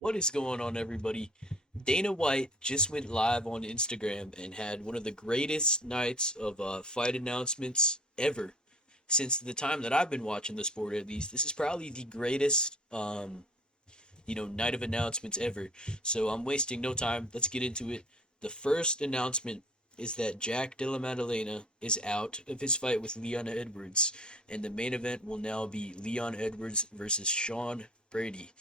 What is going on, everybody? Dana White just went live on Instagram and had one of the greatest nights of fight announcements ever since the time that I've been watching the sport. At least this is probably the greatest, night of announcements ever. So I'm wasting no time. Let's get into it. The first announcement is that Jack Della Maddalena is out of his fight with Leon Edwards, and the main event will now be Leon Edwards versus Sean Brady.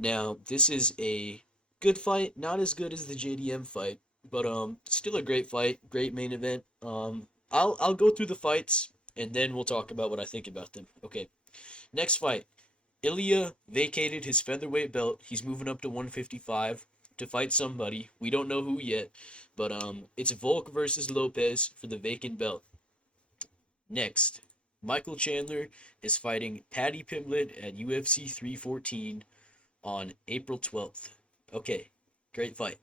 Now, this is a good fight, not as good as the JDM fight, but still a great fight, great main event. I'll go through the fights and then we'll talk about what I think about them. Okay. Next fight. Ilya vacated his featherweight belt. He's moving up to 155 to fight somebody. We don't know who yet, but it's Volk versus Lopes for the vacant belt. Next, Michael Chandler is fighting Paddy Pimblett at UFC 314 on April 12th. Okay, great fight.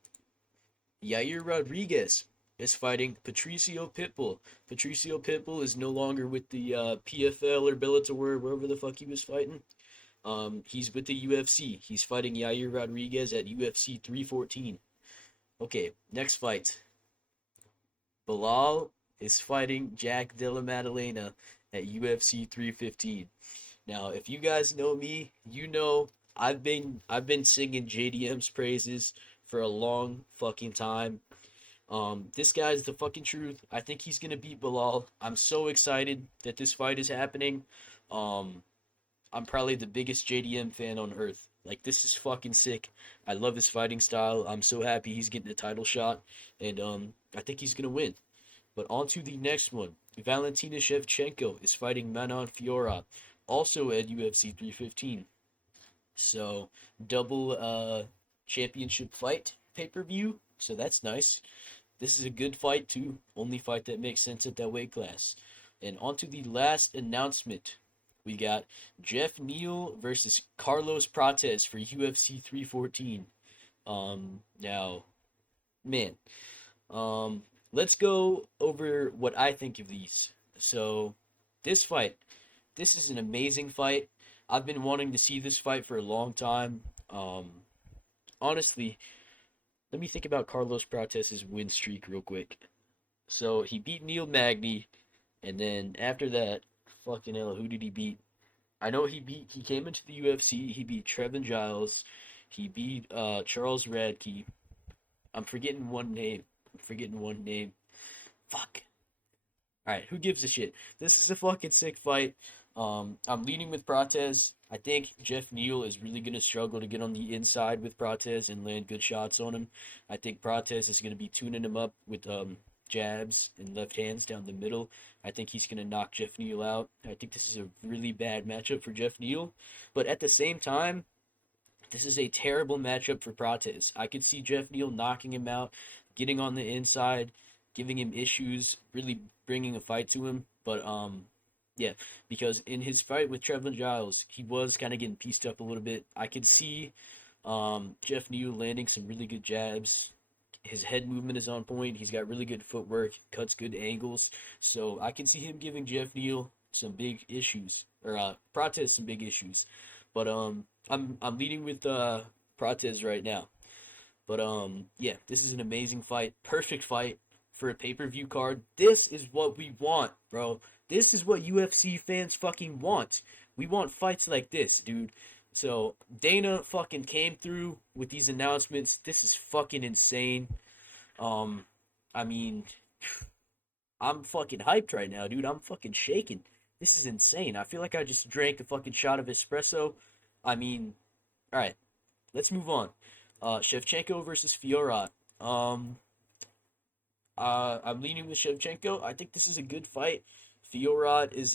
Yair Rodriguez is fighting Patricio Pitbull. Patricio Pitbull is no longer with the PFL or Bellator, wherever the fuck he was fighting. He's with the UFC. He's fighting Yair Rodriguez at UFC 314. Okay, next fight. Belal is fighting Jack Della Maddalena at UFC 315. Now, if you guys know me, you know I've been singing JDM's praises for a long fucking time. This guy's the fucking truth. I think he's gonna beat Belal. I'm so excited that this fight is happening. Um, I'm probably the biggest JDM fan on earth. Like, this is fucking sick. I love his fighting style. I'm so happy he's getting a title shot, and I think he's gonna win. But on to the next one. Valentina Shevchenko is fighting Manon Fiorot, also at UFC 315. So double championship fight pay-per-view. So that's nice. This is a good fight too. Only fight that makes sense at that weight class. And on to the last announcement. We got Jeff Neal versus Carlos Prates for UFC 314. Now, man, um, let's go over what I think of these. So, this fight, this is an amazing fight. I've been wanting to see this fight for a long time. Honestly, let me think about Carlos Prates' win streak real quick. So he beat Neil Magny, and then after that, fucking hell, who did he beat? I know he came into the UFC. He beat Trevin Giles. He beat Charles Radke. I'm forgetting one name. I'm forgetting one name. Fuck. All right, who gives a shit? This is a fucking sick fight. I'm leaning with Prates. I think Jeff Neal is really gonna struggle to get on the inside with Prates and land good shots on him. I think Prates is gonna be tuning him up with jabs and left hands down the middle. I think he's gonna knock Jeff Neal out. I think this is a really bad matchup for Jeff Neal, but at the same time, this is a terrible matchup for Prates. I could see Jeff Neal knocking him out, getting on the inside, giving him issues, really bringing a fight to him. But yeah, because in his fight with Trevin Giles, he was kind of getting pieced up a little bit. I could see Jeff Neal landing some really good jabs. His head movement is on point. He's got really good footwork, cuts good angles. So I can see him giving Jeff Neal some big issues, or Prates some big issues. But I'm leading with Prates right now. But yeah, this is an amazing fight, perfect fight for a pay-per-view card. This is what we want, bro. This is what UFC fans fucking want. We want fights like this, dude. So Dana fucking came through with these announcements. This is fucking insane. Um, I mean, I'm fucking hyped right now, dude. I'm fucking shaking. This is insane. I feel like I just drank a fucking shot of espresso. I mean, all right, let's move on. Shevchenko versus Fiorot. Um, I'm leaning with Shevchenko. I think this is a good fight. Fiorot is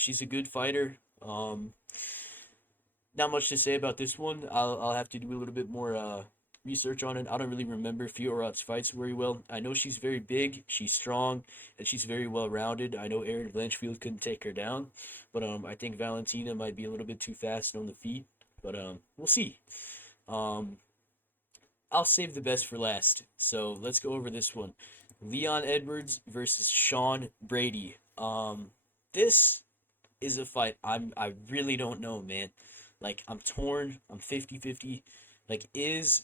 she's a good fighter. Not much to say about this one. I'll have to do a little bit more research on it. I don't really remember Fiorot's fights very well. I know she's very big, she's strong, and she's very well rounded. I know Erin Blanchfield couldn't take her down, but I think Valentina might be a little bit too fast on the feet. But we'll see. Um, I'll save the best for last. So let's go over this one. Leon Edwards versus Sean Brady. This is a fight I really don't know, man. Like, I'm torn. I'm 50-50. Like, is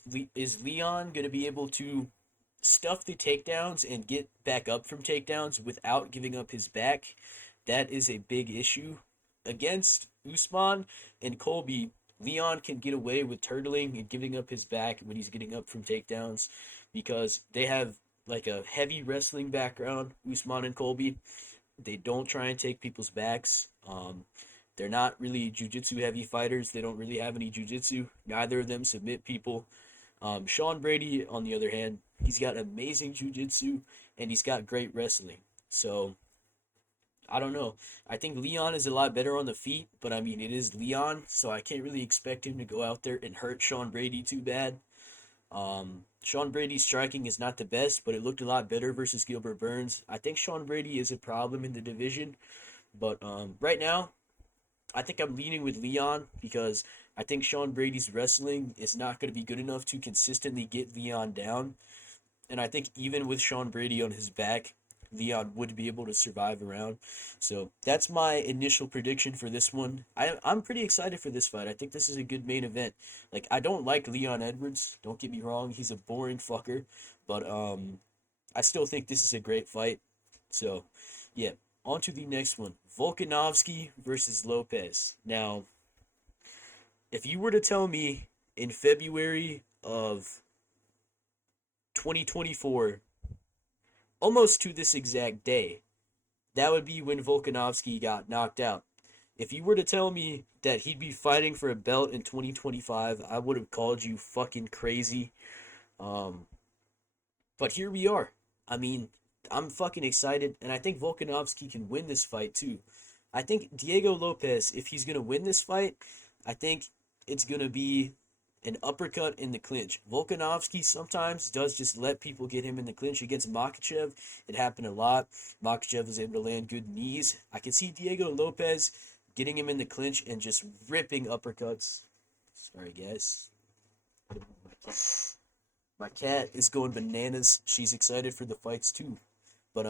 Leon gonna be able to stuff the takedowns and get back up from takedowns without giving up his back? That is a big issue. Against Usman and Colby, Leon can get away with turtling and giving up his back when he's getting up from takedowns because they have like a heavy wrestling background, Usman and Colby. They don't try and take people's backs. They're not really jiu-jitsu heavy fighters. They don't really have any jiu-jitsu. Neither of them submit people. Sean Brady, on the other hand, he's got amazing jiu-jitsu and he's got great wrestling. So I don't know. I think Leon is a lot better on the feet, but I mean it is Leon, so I can't really expect him to go out there and hurt Sean Brady too bad. Sean Brady's striking is not the best, but it looked a lot better versus Gilbert Burns. I think Sean Brady is a problem in the division, but right now I think I'm leaning with Leon because I think Sean Brady's wrestling is not going to be good enough to consistently get Leon down. And I think even with Sean Brady on his back, Leon would be able to survive around. So that's my initial prediction for this one. I'm pretty excited for this fight. I think this is a good main event. Like, I don't like Leon Edwards. Don't get me wrong. He's a boring fucker. But I still think this is a great fight. So, yeah. On to the next one. Volkanovski versus Lopes. Now, if you were to tell me in February of 2024, almost to this exact day, that would be when Volkanovski got knocked out. If you were to tell me that he'd be fighting for a belt in 2025, I would have called you fucking crazy. Um, but here we are. I mean, I'm fucking excited, and I think Volkanovski can win this fight too. I think Diego Lopes, if he's gonna win this fight, I think it's gonna be an uppercut in the clinch. Volkanovski sometimes does just let people get him in the clinch. Against Makhachev, it happened a lot. Makhachev was able to land good knees. I can see Diego Lopes getting him in the clinch and just ripping uppercuts. Sorry, guys. My cat is going bananas. She's excited for the fights too. But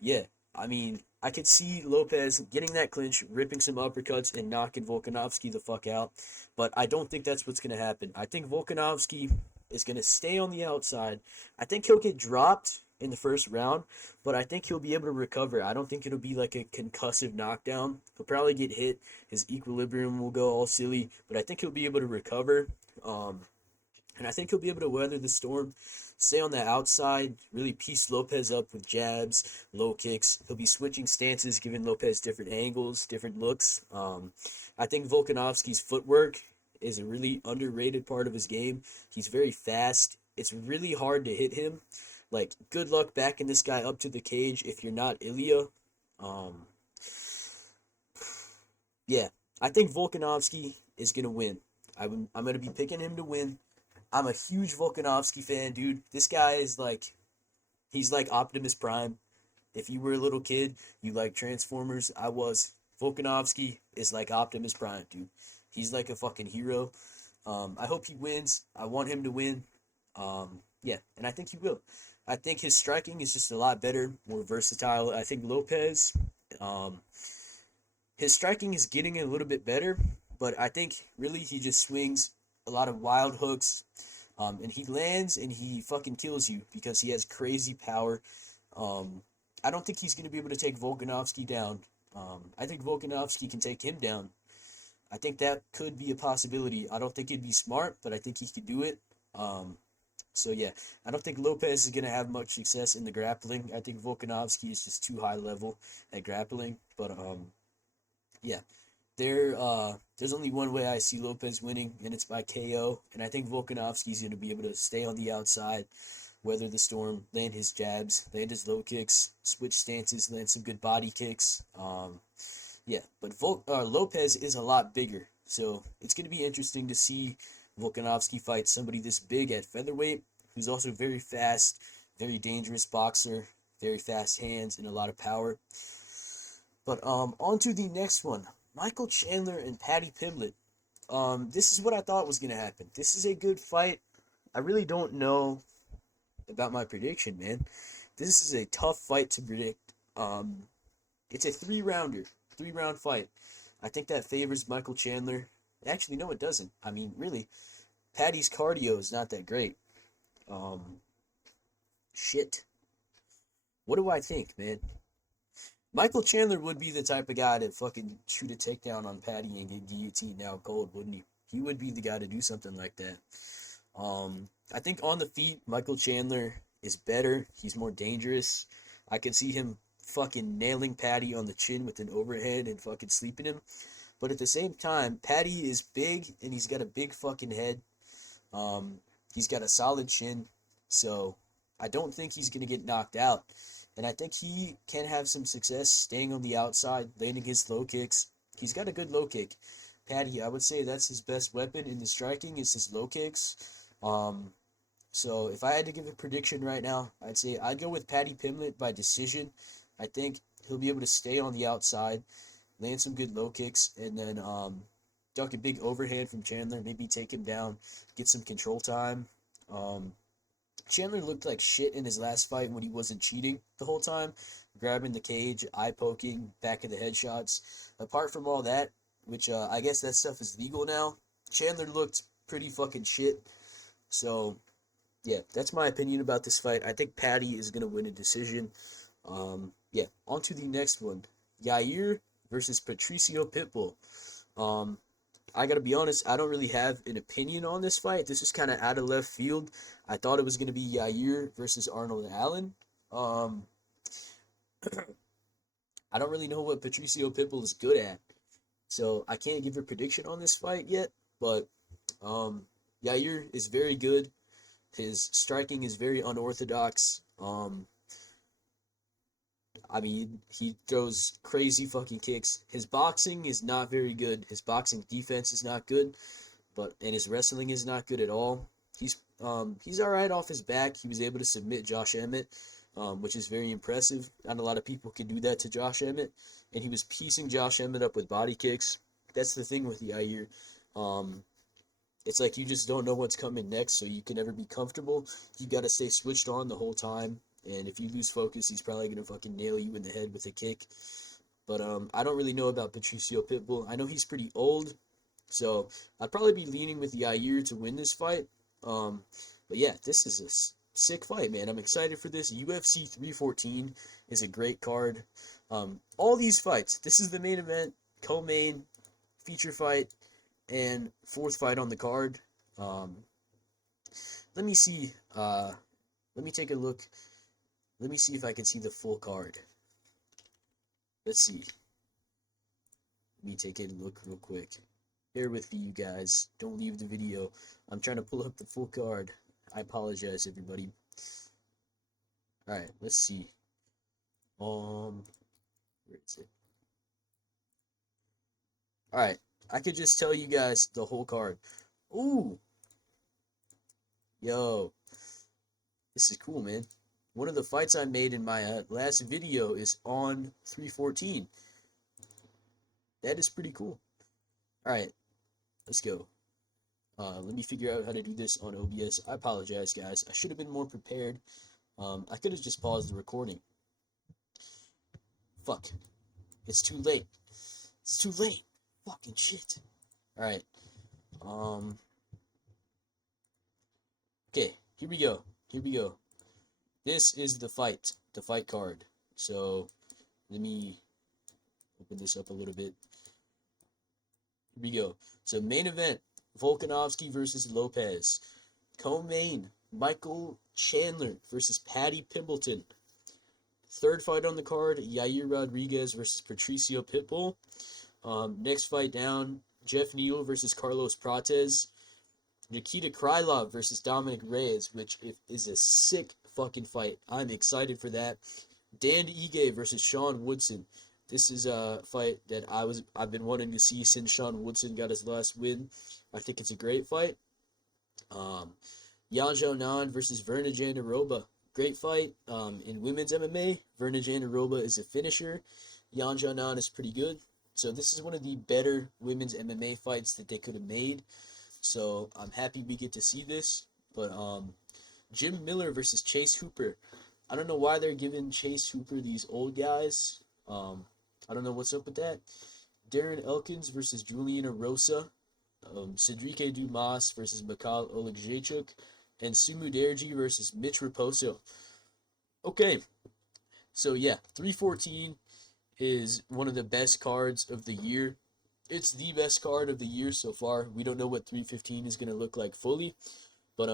yeah. I mean, I could see Lopes getting that clinch, ripping some uppercuts, and knocking Volkanovski the fuck out. But I don't think that's what's gonna happen. I think Volkanovski is gonna stay on the outside. I think he'll get dropped in the first round, but I think he'll be able to recover. I don't think it'll be like a concussive knockdown. He'll probably get hit. His equilibrium will go all silly, but I think he'll be able to recover. And I think he'll be able to weather the storm, stay on the outside, really piece Lopes up with jabs, low kicks. He'll be switching stances, giving Lopes different angles, different looks. I think Volkanovski's footwork is a really underrated part of his game. He's very fast. It's really hard to hit him. Like, good luck backing this guy up to the cage if you're not Ilya. Um, yeah, I think Volkanovski is going to win. I'm going to be picking him to win. I'm a huge Volkanovski fan, dude. This guy is like, he's like Optimus Prime. If you were a little kid, you like Transformers. I was. Volkanovski is like Optimus Prime, dude. He's like a fucking hero. I hope he wins. I want him to win. Yeah, and I think he will. I think his striking is just a lot better, more versatile. I think Lopes, um, his striking is getting a little bit better, but I think really he just swings a lot of wild hooks, and he lands and he fucking kills you because he has crazy power. I don't think he's going to be able to take Volkanovski down. I think Volkanovski can take him down. I think that could be a possibility. I don't think it'd be smart, but I think he could do it. So yeah, I don't think Lopes is going to have much success in the grappling. I think Volkanovski is just too high level at grappling. But yeah, there's only one way I see Lopes winning, and it's by KO. And I think Volkanovski's going to be able to stay on the outside, weather the storm, land his jabs, land his low kicks, switch stances, land some good body kicks. Yeah, but Lopes is a lot bigger, so it's going to be interesting to see Volkanovski fight somebody this big at featherweight, who's also very fast, very dangerous boxer, very fast hands, and a lot of power. But on to the next one. Michael Chandler and Paddy Pimblett. This is what I thought was going to happen. This is a good fight. I really don't know about my prediction, man. This is a tough fight to predict. It's a three-round fight. I think that favors Michael Chandler. Actually, no, it doesn't. I mean, really, Patty's cardio is not that great. Um, shit. What do I think, man? Michael Chandler would be the type of guy to fucking shoot a takedown on Patty and get guillotined out cold, wouldn't he? He would be the guy to do something like that. I think on the feet, Michael Chandler is better. He's more dangerous. I could see him fucking nailing Patty on the chin with an overhead and fucking sleeping him. But at the same time, Patty is big and he's got a big fucking head. Um, he's got a solid chin. So I don't think he's going to get knocked out. And I think he can have some success staying on the outside, landing his low kicks. He's got a good low kick. Patty, I would say that's his best weapon in the striking is his low kicks. So if I had to give a prediction right now, I'd say I'd go with Paddy Pimblett by decision. I think he'll be able to stay on the outside, land some good low kicks, and then duck a big overhand from Chandler, maybe take him down, get some control time. Chandler looked like shit in his last fight when he wasn't cheating the whole time, grabbing the cage, eye poking, back of the head shots. Apart from all that, which I guess that stuff is legal now, Chandler looked pretty fucking shit. So, yeah, that's my opinion about this fight. I think Patty is going to win a decision. Yeah, on to the next one. Yair versus Patricio Pitbull. I gotta be honest, I don't really have an opinion on this fight. This is kind of out of left field. I thought it was going to be Yair versus Arnold Allen. Um, I don't really know what Patricio Pitbull is good at. So I can't give a prediction on this fight yet. But Yair is very good. His striking is very unorthodox. I mean, he throws crazy fucking kicks. His boxing is not very good. His boxing defense is not good, and his wrestling is not good at all. He's all right off his back. He was able to submit Josh Emmett, which is very impressive. Not a lot of people can do that to Josh Emmett, and he was piecing Josh Emmett up with body kicks. That's the thing with Yair. It's like you just don't know what's coming next, so you can never be comfortable. You got to stay switched on the whole time. And if you lose focus, he's probably going to fucking nail you in the head with a kick. But I don't really know about Patricio Pitbull. I know he's pretty old, so I'd probably be leaning with Yair to win this fight. But yeah, this is a sick fight, man. I'm excited for this. UFC 314 is a great card. All these fights, this is the main event, co-main, feature fight, and fourth fight on the card. Let me see. Let me take a look. Let me see if I can see the full card. Let's see. Let me take a look real quick. Bear with me, you guys. Don't leave the video. I'm trying to pull up the full card. I apologize, everybody. Alright, let's see. Where is it? Alright, I could just tell you guys the whole card. Ooh! Yo. This is cool, man. One of the fights I made in my last video is on 314. That is pretty cool. Alright, let's go. Let me figure out how to do this on OBS. I apologize, guys. I should have been more prepared. I could have just paused the recording. Fuck. It's too late. It's too late. Fucking shit. Alright. Okay, here we go. Here we go. This is the fight card. So, let me open this up a little bit. Here we go. So, main event, Volkanovski versus Lopes. Co-main, Michael Chandler versus Paddy Pimblett. Third fight on the card, Yair Rodriguez versus Patricio Pitbull. Next fight down, Jeff Neal versus Carlos Prates. Nikita Krylov versus Dominic Reyes, which is a sick fucking fight. I'm excited for that. Dan Ige versus Sean Woodson. This is a fight that I've been wanting to see since Sean Woodson got his last win. I think it's a great fight. Yan Xiaonan versus Verna Jandiroba. Great fight. In women's MMA, Verna Jandiroba is a finisher. Yan Xiaonan is pretty good. So this is one of the better women's MMA fights that they could have made. So I'm happy we get to see this. But Jim Miller versus Chase Hooper. I don't know why they're giving Chase Hooper these old guys. I don't know what's up with that. Darren Elkins versus Juliana Rosa. Cedric Dumas versus Mikhail Oleksiejczuk, and Sumu Derji versus Mitch Raposo. Okay, so yeah, 314 is one of the best cards of the year. It's the best card of the year so far. We don't know what 315 is going to look like fully, but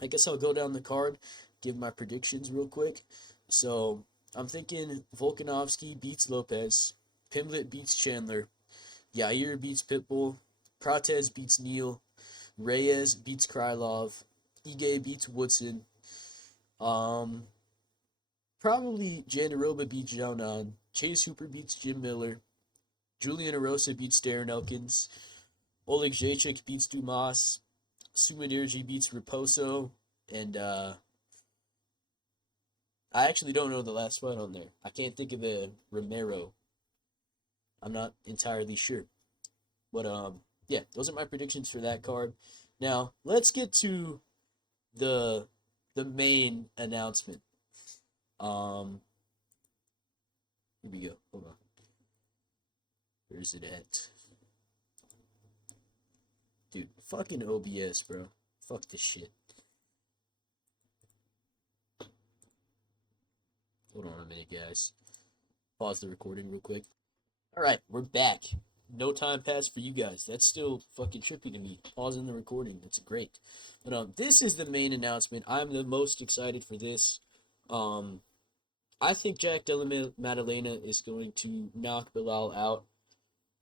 I guess I'll go down the card, give my predictions real quick. So I'm thinking Volkanovski beats Lopes, Pimblett beats Chandler, Yair beats Pitbull, Prates beats Neal, Reyes beats Krylov, Ige beats Woodson, um, probably Jandaroba beats Zhao Chase Hooper beats Jim Miller, Julian Erosa beats Darren Elkins, Oleg Jacek beats Dumas, Sumadirji beats Raposo, and I actually don't know the last fight on there. I can't think of the Romero. I'm not entirely sure. But yeah, those are my predictions for that card. Now, let's get to the main announcement. Here we go. Hold on. Where's it at? Dude, fucking OBS, bro. Fuck this shit. Hold on a minute, guys. Pause the recording real quick. Alright, we're back. No time passed for you guys. That's still fucking trippy to me. Pausing the recording. That's great. But this is the main announcement. I'm the most excited for this. I think Jack Della Maddalena is going to knock Belal out.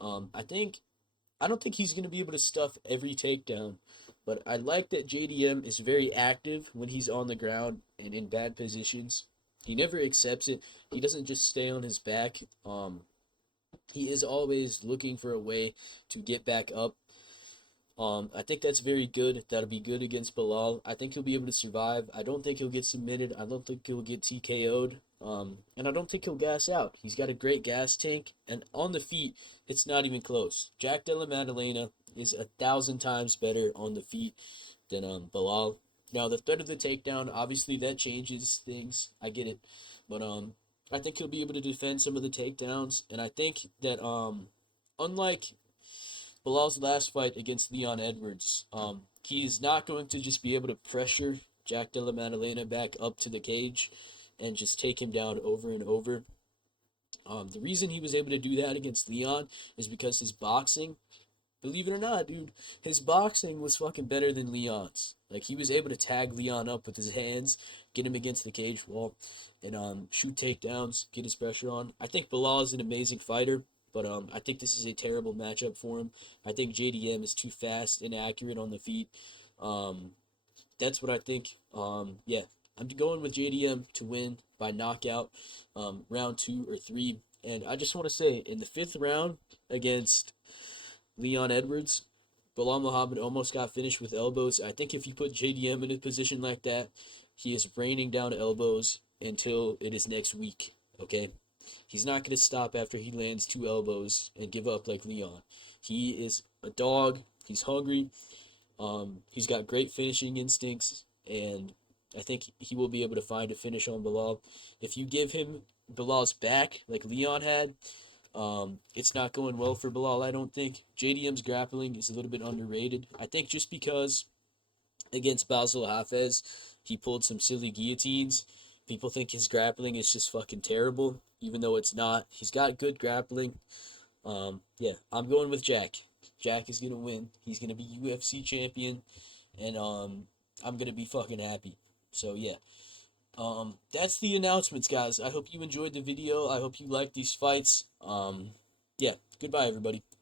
I don't think he's going to be able to stuff every takedown, but I like that JDM is very active when he's on the ground and in bad positions. He never accepts it. He doesn't just stay on his back. He is always looking for a way to get back up. I think that's very good. That'll be good against Belal. I think he'll be able to survive. I don't think he'll get submitted. I don't think he'll get TKO'd. And I don't think he'll gas out. He's got a great gas tank, and on the feet, it's not even close. Jack Della Maddalena is 1,000 times better on the feet than Belal. Now, the threat of the takedown, obviously, that changes things. I get it. But I think he'll be able to defend some of the takedowns, and I think that unlike Belal's last fight against Leon Edwards, he's not going to just be able to pressure Jack Della Maddalena back up to the cage and just take him down over and over. The reason he was able to do that against Leon is because his boxing, believe it or not, dude, his boxing was fucking better than Leon's. Like, he was able to tag Leon up with his hands, get him against the cage wall, and shoot takedowns, get his pressure on. I think Belal is an amazing fighter, but I think this is a terrible matchup for him. I think JDM is too fast and accurate on the feet. That's what I think. Yeah, I'm going with JDM to win by knockout, round 2 or 3. And I just want to say, in the 5th round against Leon Edwards, Belal Muhammad almost got finished with elbows. I think if you put JDM in a position like that, he is raining down elbows until it is next week, okay? He's not going to stop after he lands 2 elbows and give up like Leon. He is a dog. He's hungry. He's got great finishing instincts, and I think he will be able to find a finish on Belal. If you give him Belal's back like Leon had, it's not going well for Belal, I don't think. JDM's grappling is a little bit underrated. I think just because against Basil Hafez, he pulled some silly guillotines. People think his grappling is just fucking terrible, even though it's not. He's got good grappling. Yeah, I'm going with Jack. Jack is going to win. He's going to be UFC champion, and I'm going to be fucking happy. So, yeah. That's the announcements, guys. I hope you enjoyed the video. I hope you liked these fights. Yeah, goodbye, everybody.